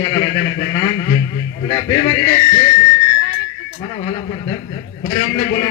वाला राजा ने प्रणाम किया। बोला बेवजह मारा वाला पर दर्द पर हमने बोला